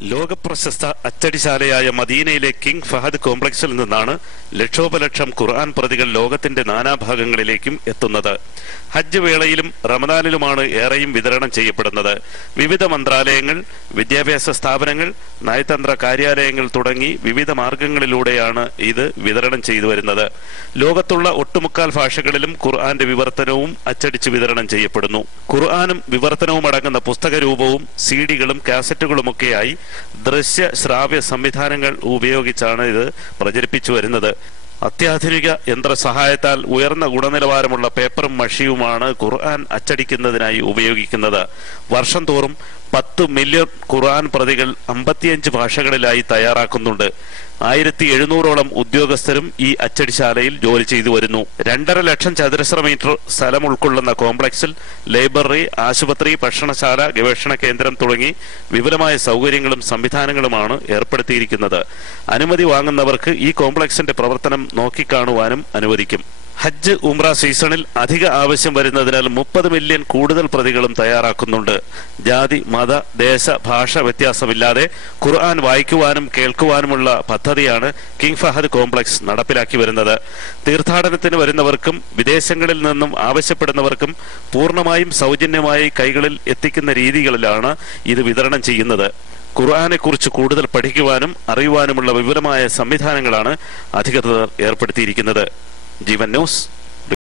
ലോകപ്രശസ്ത അച്ചടിശാലയായ മദീനയിലെ കിങ് ഫഹദ് കോംപ്ലക്സിൽ നിന്നാണ് ലക്ഷോപലക്ഷം ഖുർആൻ പ്രതികൾ ലോകത്തിന്റെ നാനാഭാഗങ്ങളിലേക്കും എത്തുന്നത്. ഹജ്ജ് വേളയിലും റമദാനിലുമാണ് ഏറെയും വിതരണം ചെയ്യപ്പെടുന്നത്. വിവിധ മന്ത്രാലയങ്ങൾ, വിദ്യാഭ്യാസ സ്ഥാപനങ്ങൾ, നയതന്ത്ര കാര്യാലയങ്ങൾ തുടങ്ങി വിവിധ മാർഗങ്ങളിലൂടെയാണ് ഇത് വിതരണം ചെയ്തു വരുന്നത്. ലോകത്തുള്ള ഒട്ടുമുക്കാൽ ഭാഷകളിലും ഖുർആന്റെ വിവർത്തനവും അച്ചടിച്ച് വിതരണം ചെയ്യപ്പെടുന്നു. ഖുർആനും വിവർത്തനവും അടങ്ങുന്ന പുസ്തകരൂപവും സിഡികളും കാസറ്റുകളുമൊക്കെയായി ദൃശ്യ ശ്രാവ്യ സംവിധാനങ്ങൾ ഉപയോഗിച്ചാണ് ഇത് പ്രചരിപ്പിച്ചു വരുന്നത്. അത്യാധുനിക യന്ത്രസഹായത്താൽ ഉയർന്ന ഗുണനിലവാരമുള്ള പേപ്പറും മഷിയുമാണ് ഖുർആൻ അച്ചടിക്കുന്നതിനായി ഉപയോഗിക്കുന്നത്. വർഷം തോറും 10 മില്യൺ ഖുർആൻ പ്രതികൾ 55 ഭാഷകളിലായി തയ്യാറാക്കുന്നുണ്ട്. 1700ഓളം ഉദ്യോഗസ്ഥരും ഈ അച്ചടിശാലയിൽ ജോലി ചെയ്തു വരുന്നു. 2.5 ലക്ഷം ചതുരശ്ര മീറ്റർ സ്ഥലം ഉൾക്കൊള്ളുന്ന കോംപ്ലക്സിൽ ലൈബ്രറി, ആശുപത്രി, ഭക്ഷണശാല, ഗവേഷണ കേന്ദ്രം തുടങ്ങി വിപുലമായ സൗകര്യങ്ങളും സംവിധാനങ്ങളുമാണ് ഏർപ്പെടുത്തിയിരിക്കുന്നത്. അനുമതി വാങ്ങുന്നവർക്ക് ഈ കോംപ്ലക്സിന്റെ പ്രവർത്തനം നോക്കിക്കാണുവാനും അനുവദിക്കും. ഹജ്ജ് ഉംറ സീസണിൽ അധിക ആവശ്യം വരുന്നതിനാൽ 30 മില്യൺ കൂടുതൽ പ്രതികളും തയ്യാറാക്കുന്നുണ്ട്. ജാതി, മത, ദേശ, ഭാഷ വ്യത്യാസമില്ലാതെ ഖുർആൻ വായിക്കുവാനും കേൾക്കുവാനുമുള്ള പദ്ധതിയാണ് കിങ് ഫഹദ് കോംപ്ലക്സ് നടപ്പിലാക്കി വരുന്നത്. തീർത്ഥാടനത്തിന് വരുന്നവർക്കും വിദേശങ്ങളിൽ നിന്നും ആവശ്യപ്പെടുന്നവർക്കും പൂർണ്ണമായും സൗജന്യമായി കൈകളിൽ എത്തിക്കുന്ന രീതികളിലാണ് ഇത് വിതരണം ചെയ്യുന്നത്. ഖുർആനെ കുറിച്ച് കൂടുതൽ പഠിക്കുവാനും അറിയുവാനുമുള്ള വിപുലമായ സംവിധാനങ്ങളാണ് അധികൃതർ ഏർപ്പെടുത്തിയിരിക്കുന്നത്. ജീവൻ ന്യൂസ്.